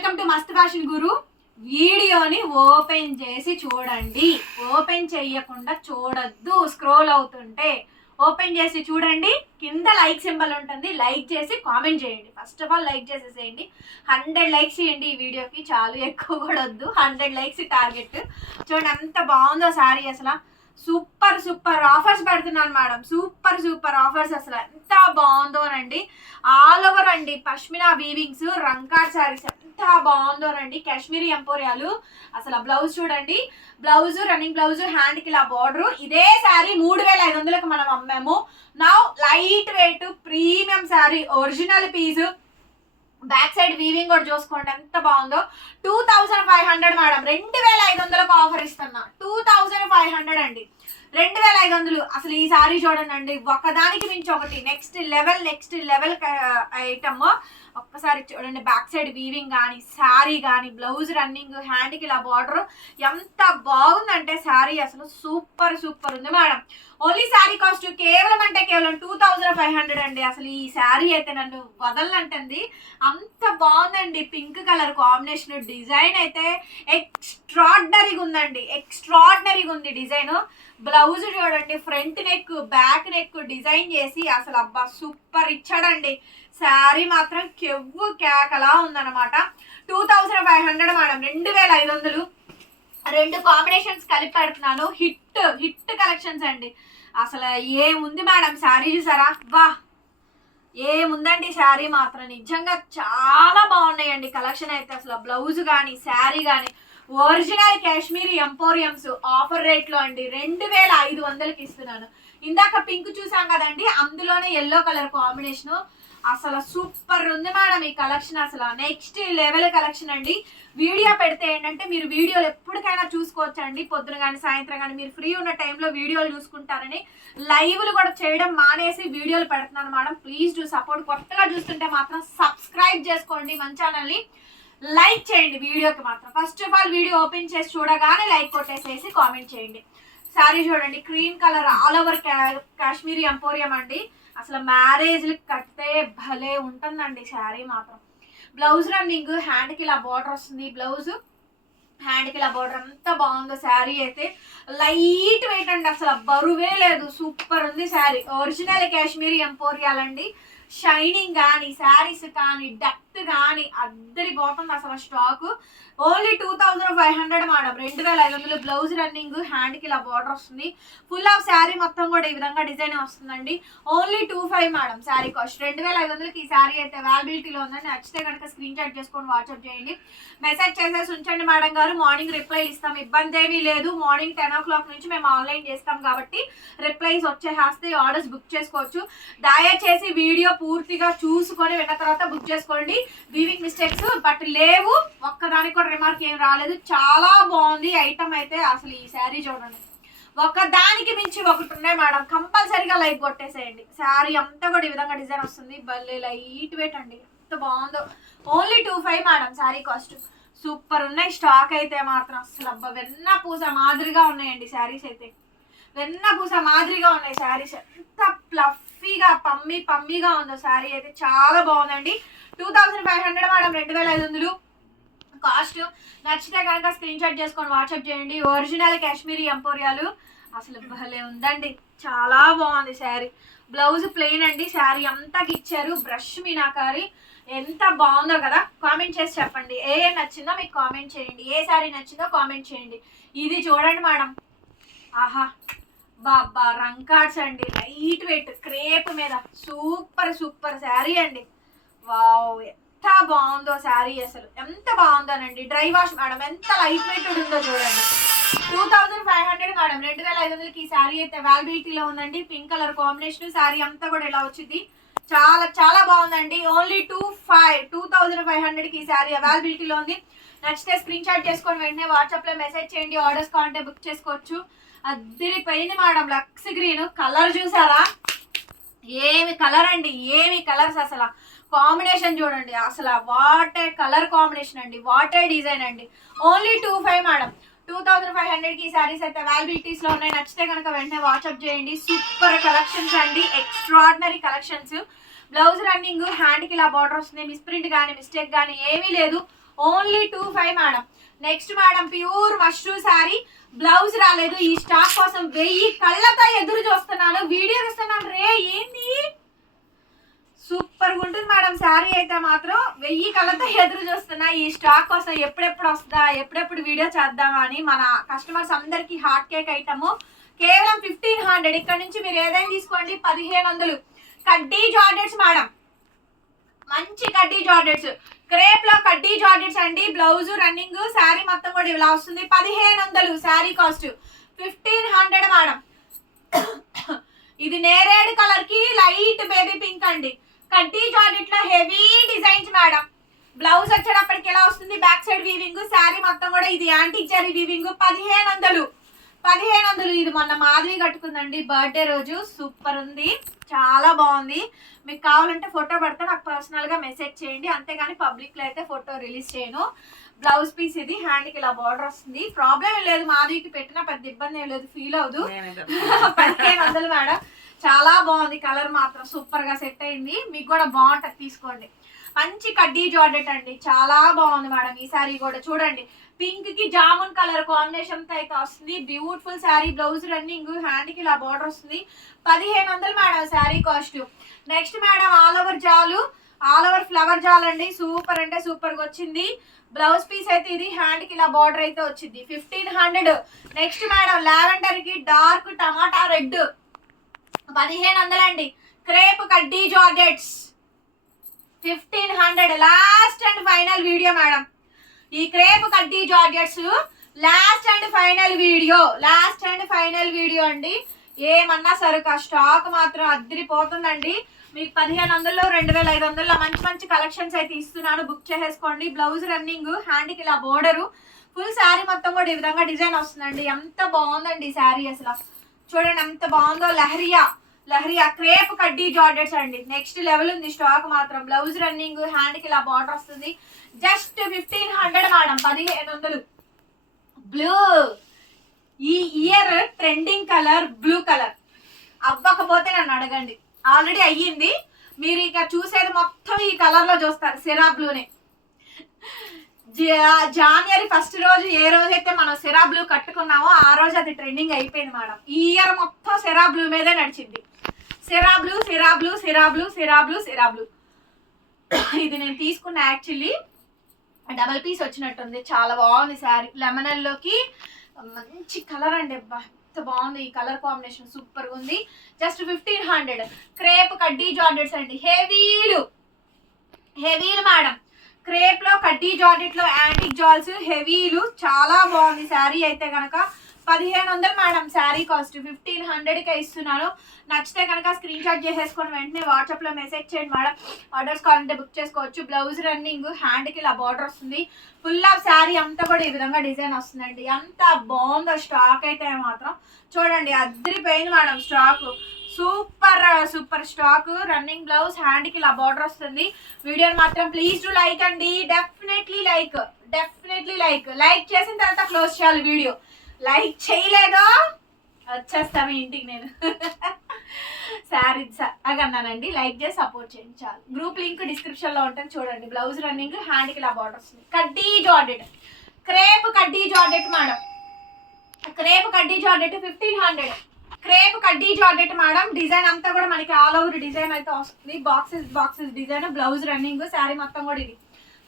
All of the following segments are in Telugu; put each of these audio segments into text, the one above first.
Welcome to Mast fashion guru. వీడియోని ఓపెన్ చేసి చూడండి. ఓపెన్ చేయకుండా చూడొద్దు. స్క్రోల్ అవుతుంటే ఓపెన్ చేసి చూడండి. కింద లైక్ సింబల్ ఉంటుంది. లైక్ చేసి కామెంట్ చేయండి. ఫస్ట్ ఆఫ్ ఆల్ లైక్ చేసేసేయండి. హండ్రెడ్ లైక్స్ ఇవ్వండి ఈ వీడియోకి. చాలు ఎక్కువ కూడా వద్దు. Hundred likes target. చూడండి ఎంత బాగుందో సారీ అసలు. సూపర్ సూపర్ ఆఫర్స్ పెడుతున్నాను మేడం. సూపర్ సూపర్ ఆఫర్స్ అసలు ఎంత బాగుందోనండి ఆల్ ఓవర్ అండి పష్మినా వీవింగ్స్ రంకా శారీస్ ఎంత బాగుందోనండి కాశ్మీరీ ఎంపోరియాలు అసలు బ్లౌజ్ చూడండి. బ్లౌజ్ రన్నింగ్ బ్లౌజ్ హ్యాండ్కి ఇలా బార్డర్ ఇదే శారీ మూడు వేల ఐదు వందలకు మనం అమ్మాము. నా light weight premium sari original piece back side weaving కూడా చూసుకోండి ఎంత బాగుందో. Two thousand five hundred madam రెండు వేల ఐదు వందలకు ఆఫర్ ఇస్తున్నా. టూ థౌజండ్ ఫైవ్ హండ్రెడ్ అండి. రెండు వేల ఐదు వందలు. అసలు ఈ సారీ చూడండి అండి ఒకదానికి మించి ఒకటి. Next level next level item ఒక్కసారి చూడండి బ్యాక్ సైడ్ వీవింగ్ కానీ శారీ కానీ బ్లౌజ్ రన్నింగ్ హ్యాండ్కి ఇలా బార్డర్ ఎంత బాగుందంటే శారీ అసలు సూపర్ సూపర్ ఉంది మేడం. ఓన్లీ శారీ కాస్ట్ కేవలం అంటే కేవలం టూ థౌజండ్ ఫైవ్ హండ్రెడ్ అండి. అసలు ఈ శారీ అయితే నన్ను వదలనంటుంది. అంత బాగుందండి. పింక్ కలర్ కాంబినేషన్ డిజైన్ అయితే ఎక్స్ట్రాడినరీగా ఉందండి. ఎక్స్ట్రాడినరీగా ఉంది డిజైన్. బ్లౌజ్ చూడండి front neck back neck design చేసి అసలు అబ్బా సూపర్ ఇచ్చాడండి. శారీ మాత్రం కెవ్వు కేకలా ఉందన్నమాట. Two thousand five hundred madam రెండు వేల ఐదు వందలు. రెండు కాంబినేషన్స్ కలిపి పెడుతున్నాను. హిట్ హిట్ కలెక్షన్స్ అండి. అసలు ఏముంది మేడం శారీ చూసారా? వా ఏముందండి శారీ మాత్రం? నిజంగా చాలా బాగున్నాయండి కలెక్షన్ అయితే. అసలు బ్లౌజ్ కానీ శారీ కానీ ఒరిజినల్ కాశ్మీరీ ఎంపోరియంస్ ఆఫర్ రేట్లో అండి. రెండు వేల ఐదు వందలకి ఇస్తున్నాను. ఇందాక పింక్ చూసాం కదండి అందులోనే ఎల్లో కలర్ కాంబినేషన్ అసలు సూపర్ ఉంది మేడం ఈ కలెక్షన్ అసలు. నెక్స్ట్ లెవెల్ కలెక్షన్ అండి. వీడియో పెడితే ఏంటంటే మీరు వీడియోలు ఎప్పటికైనా చూసుకోవచ్చండి. పొద్దున కానీ సాయంత్రం కానీ మీరు ఫ్రీ ఉన్న టైంలో వీడియోలు చూసుకుంటారని లైవ్లు కూడా చేయడం మానేసి వీడియోలు పెడుతున్నాను మేడం. ప్లీజ్ డూ సపోర్ట్ కొత్తగా చూస్తుంటే మాత్రం సబ్స్క్రైబ్ చేసుకోండి మన ఛానల్ని లైక్ చేయండి వీడియోకి మాత్రం. First of all video open చేసి చూడగానే లైక్ కొట్టేసేసి కామెంట్ చేయండి. సారీ చూడండి cream colour all over Kashmiri emporium అండి. అసలు మ్యారేజ్లకి కడితే భలే ఉంటుందండి శారీ మాత్రం. బ్లౌజ్ రన్నింగ్ హ్యాండ్కి ఇలా బార్డర్ వస్తుంది. బ్లౌజ్ హ్యాండ్కి ఇలా బార్డర్ అంతా బాగుంది శారీ అయితే. లైట్ వెయిట్ అండి అసలు బరువే లేదు. సూపర్ ఉంది శారీ. ఒరిజినల్ కాశ్మీరీ ఎంపోరియాలండి. షైనింగ్ కానీ శారీస్ కానీ డెప్త్ కానీ అద్దరి పోతుంది అసలు stock only two thousand five hundred madam రెండు వేల ఐదు వందలు బ్లౌజ్ రన్నింగ్ హ్యాండ్కి ఇలా బార్డర్ వస్తుంది. ఫుల్ ఆఫ్ శారీ మొత్తం కూడా ఈ విధంగా డిజైన్ వస్తుందండి. Only two five madam sari cost రెండు వేల ఐదు వందలకి ఈ శారీ అయితే అవైలబిలిటీలో ఉందండి. నచ్చితే కనుక స్క్రీన్ షాట్ చేసుకొని వాట్సాప్ చేయండి. మెసేజ్ చేసేసి ఉంచండి మేడం గారు. మార్నింగ్ రిప్లై ఇస్తాం. ఇబ్బంది ఏమీ లేదు. మార్నింగ్ టెన్ ఓ క్లాక్ నుంచి మేము ఆన్లైన్ చేస్తాం కాబట్టి రిప్లైస్ వచ్చేసేస్తే ఆర్డర్స్ బుక్ చేసుకోవచ్చు. దయచేసి వీడియో పూర్తిగా చూసుకొని విన్న తర్వాత బుక్ చేసుకోండి. వీవింగ్ మిస్టేక్స్ బట్ లేవు. ఒక్కదానికి కూడా రిమార్క్ ఏం రాలేదు. చాలా బాగుంది. ఐటమ్ అయితే అసలు ఈ శారీ చూడండి. ఒక దానికి మించి ఒకటి ఉన్నాయి మేడం. కంపల్సరీగా లైక్ కొట్టేసేయండి. శారీ అంతా కూడా ఈ విధంగా డిజైన్ వస్తుంది. భలే లైట్ వెయిట్ అండి. ఎంత బాగుందో. Only two five madam sari cost super ఉన్నాయి. స్టాక్ అయితే మాత్రం అసలు అబ్బా వెన్న పూస మాదిరిగా ఉన్నాయండి. శారీస్ అయితే. వెన్న పూస మాదిరిగా ఉన్నాయి శారీస్. ఎంత ప్లఫీగా పమ్మి పమ్మిగా ఉందో శారీ అయితే చాలా బాగుందండి. Two thousand five hundred madam రెండు వేల ఐదు వందలు. కాస్ట్ నచ్చితే కనుక స్క్రీన్ షాట్ చేసుకొని వాట్సాప్ చేయండి. ఒరిజినల్ కాశ్మీరీ ఎంపోరియాలు. అసలు భలే ఉందండి. చాలా బాగుంది శారీ. బ్లౌజ్ ప్లెయిన్ అండి. శారీ అంతా ఇచ్చారు. బ్రష్ మీనాకారి. ఎంత బాగుందో కదా. కామెంట్ చేసి చెప్పండి. ఏ ఏ నచ్చిందో మీకు కామెంట్ చేయండి. ఏ శారీ నచ్చిందో కామెంట్ చేయండి. ఇది చూడండి మేడం. ఆహా. బాబా రంకాడ్స్ అండి. లైట్ వెయిట్ క్రేప్ మీద. సూపర్ సూపర్ శారీ అండి. వావ్ ఎంత బాగుందో శారీ అసలు. ఎంత బాగుందోనండి. డ్రై వాష్ మేడం ఎంత లైట్ వెయిట్ ఉందో చూడండి. Two thousand five hundred madam రెండు వేల ఐదు వందలకి ఈ శారీ అయితే అవైలబిలిటీలో ఉందండి. పింక్ కలర్ కాంబినేషన్ శారీ అంతా కూడా ఇలా వచ్చింది. చాలా చాలా బాగుందండి. Only two five two thousand five హండ్రెడ్కి ఈ శారీ అవైలబిలిటీలో ఉంది. నచ్చితే స్క్రీన్ షాట్ చేసుకొని వెంటనే వాట్సాప్లో మెసేజ్ చేయండి. ఆర్డర్స్ కావాలంటే బుక్ చేసుకోవచ్చు. అద్దరిపోయింది మేడం లక్స్ గ్రీన్. కలర్ చూసారా? ఏమి కలర్ అండి ఏమి కలర్స్ అసలు. కాంబినేషన్ చూడండి అసలు వాటే కలర్ కాంబినేషన్ అండి వాటే డిజైన్ అండి. Only two five madam. Two thousand five హండ్రెడ్కి ఈ సారీస్ అయితే అవైలబిలిటీస్లో ఉన్నాయి. నచ్చితే కనుక వెంటనే వాట్సాప్ చేయండి. సూపర్ కలెక్షన్స్ అండి ఎక్స్ట్రాడినరీ కలెక్షన్స్ బ్లౌజ్ రన్నింగ్ హ్యాండ్కి ఇలా బార్డర్ వస్తుంది. మిస్ప్రింట్ కానీ మిస్టేక్ కానీ ఏమీ లేదు. Only two five madam. Next madam pure mushroom sari blouse రాలేదు. ఈ స్టాక్ కోసం వెయ్యి కళ్ళతో ఎదురు చూస్తున్నాను. వీడియో ఇస్తున్నాను రే ఏంది? సూపర్గా ఉంటుంది మేడం శారీ అయితే మాత్రం వెయ్యి కళ్ళతో ఎదురు చూస్తున్నా. ఈ స్టాక్ కోసం ఎప్పుడెప్పుడు వస్తుందా ఎప్పుడెప్పుడు వీడియో చేద్దామా అని మన కస్టమర్స్ అందరికి హాట్ కేక్ ఐటము కేవలం ఫిఫ్టీన్ హండ్రెడ్ ఇక్కడ నుంచి మీరు ఏదైనా తీసుకోండి పదిహేను వందలు. కడ్డీ జార్డెట్స్ మేడం మంచి కడ్డీ జార్డెట్స్ క్రేప్లో కడ్డీ జాకెట్స్ అండి బ్లౌజ్ రన్నింగ్ శారీ మొత్తం కూడా ఇలా వస్తుంది. పదిహేను వందలు sari cost fifteen hundred madam ఇది నేరేడు కలర్కి లైట్ బేబీ పింక్ అండి. కడ్డీ జాకెట్లో హెవీ డిజైన్స్ మేడం బ్లౌజ్ వచ్చేటప్పటికి ఎలా వస్తుంది? బ్యాక్ సైడ్ వీవింగ్ శారీ మొత్తం కూడా ఇది యాంటీ జరీ వీవింగ్ పదిహేను వందలు పదిహేను వందలు ఇది మొన్న మాధవి కట్టుకుందండి బర్త్డే రోజు. సూపర్ ఉంది. చాలా బాగుంది. మీకు కావాలంటే ఫోటో పెడితే నాకు పర్సనల్గా మెసేజ్ చేయండి. అంతేగాని పబ్లిక్లో అయితే ఫోటో రిలీజ్ చేయను. బ్లౌజ్ పీస్ ఇది హ్యాండ్కి ఇలా బార్డర్ వస్తుంది. ప్రాబ్లం ఏం లేదు మాధవికి పెట్టినా పెద్ద ఇబ్బంది ఏం లేదు ఫీల్ అవ్వదు పదిహేను వందలు మేడం. చాలా బాగుంది కలర్ మాత్రం సూపర్గా సెట్ అయింది. మీకు కూడా బాగుంటది తీసుకోండి. మంచి కడ్డీ జార్డెట్ అండి. చాలా బాగుంది మేడం ఈ శారీ కూడా. చూడండి పింక్కి జామున్ కలర్ కాంబినేషన్తో అయితే వస్తుంది. బ్యూటిఫుల్ శారీ బ్లౌజ్ రన్నింగ్ హ్యాండ్కి ఇలా బార్డర్ వస్తుంది. పదిహేను వందలు madam sari cost. Next madam all over జాలు ఆల్ ఓవర్ ఫ్లవర్ జాల్ అండి. సూపర్ అంటే సూపర్గా వచ్చింది. బ్లౌజ్ పీస్ అయితే ఇది హ్యాండ్కి ఇలా బార్డర్ అయితే వచ్చింది. ఫిఫ్టీన్ హండ్రెడ్ నెక్స్ట్ మేడం లావెండర్కి డార్క్ టమాటా రెడ్ పదిహేను వందలండి క్రేప్ కడ్డీ georgettes. Fifteen hundred. Last and final video madam ఈ క్రేప్ కడ్డీ georgettes last and final video last and final video అండి. ఏమన్నా సరుకు ఆ స్టాక్ మాత్రం అద్దరిపోతుందండి. మీకు పదిహేను వందల్లో రెండు వేల ఐదు వందల్లో మంచి మంచి కలెక్షన్స్ అయితే ఇస్తున్నాను. బుక్ చేసేసుకోండి. బ్లౌజ్ రన్నింగ్ హ్యాండ్కి ఇలా బోర్డరు ఫుల్ శారీ మొత్తం కూడా ఈ విధంగా డిజైన్ వస్తుందండి. ఎంత బాగుందండి ఈ శారీ అసలు. చూడండి ఎంత బాగుందో లహరియా. లహరియా క్రేప్ కడ్డీ జార్డెట్స్ అండి. నెక్స్ట్ లెవెల్ ఉంది. స్టాక్ మాత్రం. బ్లౌజ్ రన్నింగ్ హ్యాండ్కి ఇలా బార్డర్ వస్తుంది. జస్ట్ ఫిఫ్టీన్ హండ్రెడ్ మేడం పదిహేను వందలు. బ్లూ ఈ year trending colour blue colour అవ్వకపోతే నన్ను అడగండి. ఆల్రెడీ అయ్యింది. మీరు ఇక చూసేది మొత్తం ఈ కలర్లో చూస్తారు. సిరా బ్లూనే జనవరి ఫస్ట్ రోజు ఏ రోజైతే మనం సెరా బ్లూ కట్టుకున్నామో ఆ రోజు అది ట్రెండింగ్ అయిపోయింది మేడం ఈ ఇయర్ మొత్తం సెరా బ్లూ మీదే నడిచింది. సెరా బ్లూ సెరా బ్లూ సెరా బ్లూ సెరా బ్లూ సెరా బ్లూ ఇది నేను తీసుకున్న యాక్చువల్లీ డబల్ పీస్ వచ్చినట్టుంది. చాలా బాగుంది శారీ లెమనల్లోకి మంచి కలర్ అండి అబ్బా. ఎంత బాగుంది ఈ కలర్ కాంబినేషన్ సూపర్గా ఉంది. జస్ట్ ఫిఫ్టీన్ హండ్రెడ్ క్రేప్ కడ్డీ జార్డెట్స్ అండి. హెవీలు హెవీలు మేడం క్రేప్లో కడ్డీ జార్జెట్లో యాంటిక్ జాల్స్ హెవీలు చాలా బాగుంది. శారీ అయితే కనుక పదిహేను వందలు మేడం. శారీ కాస్ట్ ఫిఫ్టీన్ హండ్రెడ్కే ఇస్తున్నాను. నచ్చితే కనుక స్క్రీన్ షాట్ చేసేసుకొని వెంటనే వాట్సాప్లో మెసేజ్ చేయండి మేడం. ఆర్డర్స్ కావాలంటే బుక్ చేసుకోవచ్చు. బ్లౌజ్ రన్నింగ్ హ్యాండ్కి ఇలా బార్డర్ వస్తుంది. ఫుల్ ఆఫ్ శారీ అంతా కూడా ఈ విధంగా డిజైన్ వస్తుందండి. ఎంత బాగుందో స్టాక్ అయితే మాత్రం. చూడండి అద్దరిపోయింది madam stock. Super super stock. Running blouse హ్యాండ్కి ఇలా బార్డర్ వస్తుంది. వీడియోని మాత్రం ప్లీజ్ టు లైక్ అండి. Definitely like definitely like like చేసిన తర్వాత క్లోజ్ చేయాలి వీడియో. లైక్ చేయలేదో? వచ్చేస్తాను ఇంటికి నేను. శారీ అన్నానండి లైక్ చేసి సపోర్ట్ చేయండి. చాలు. గ్రూప్ లింక్ డిస్క్రిప్షన్లో ఉంటుంది చూడండి. బ్లౌజ్ రన్నింగ్ హ్యాండ్కి ఇలా బార్డర్ వస్తుంది. కడ్డీ జార్డెట్ క్రేప్ కడ్డీ జార్డెట్ మేడం. క్రేప్ కడ్డీ జార్డెట్ ఫిఫ్టీన్ హండ్రెడ్ క్రేప్ కడ్డీ జార్డెట్ మేడం. డిజైన్ అంతా కూడా మనకి ఆల్ ఓవర్ డిజైన్ అయితే వస్తుంది. Boxes boxes design blouse running sari మొత్తం కూడా ఇది.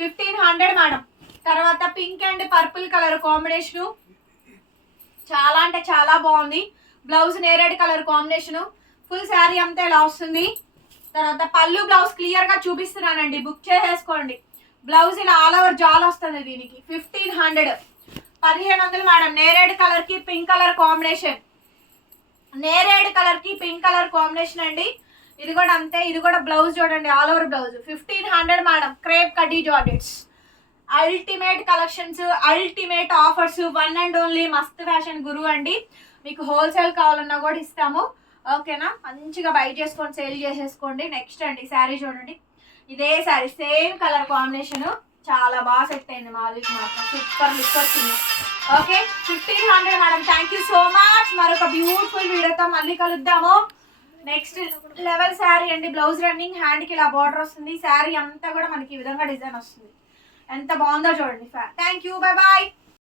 Fifteen hundred madam. తర్వాత pink and purple colour combination చాలా అంటే చాలా బాగుంది. బ్లౌజ్ నేరేడ్ కలర్ కాంబినేషన్ ఫుల్ శారీ అంతా ఇలా వస్తుంది. తర్వాత పళ్ళు బ్లౌజ్ క్లియర్గా చూపిస్తున్నానండి. బుక్ చేసేసుకోండి. బ్లౌజ్ ఇలా ఆల్ ఓవర్ జాల్ వస్తుంది దీనికి. ఫిఫ్టీన్ హండ్రెడ్ పదిహేను వందలు మేడం. నేరేడ్ కలర్కి పింక్ కలర్ కాంబినేషన్ నేరేడ్ కలర్కి పింక్ కలర్ కాంబినేషన్ అండి. ఇది కూడా అంతే ఇది కూడా బ్లౌజ్ చూడండి all over blouse. Fifteen hundred madam crepe కడ్డీ georgettes ultimate collections ultimate offers one and only Mast fashion guru అండి. మీకు హోల్సేల్ కావాలన్నా కూడా ఇస్తాము. ఓకేనా? మంచిగా బై చేసుకొని సేల్ చేసేసుకోండి. నెక్స్ట్ అండి శారీ చూడండి. ఇదే శారీ సేమ్ కలర్ కాంబినేషన్. చాలా బాగా సెట్ అయింది మాధవికి మాత్రం. సూపర్ లుక్ వచ్చింది. Okay fifteen hundred madam thank you so much మరొక బ్యూటిఫుల్ వీడియోతో మళ్ళీ కలుద్దాము. నెక్స్ట్ లెవెల్ శారీ అండి. బ్లౌజ్ రన్నింగ్ హ్యాండ్కి ఇలా బార్డర్ వస్తుంది. శారీ అంతా కూడా మనకి ఈ విధంగా డిజైన్ వస్తుంది. ఎంత బాగుందో చూడండి. Thank you bye bye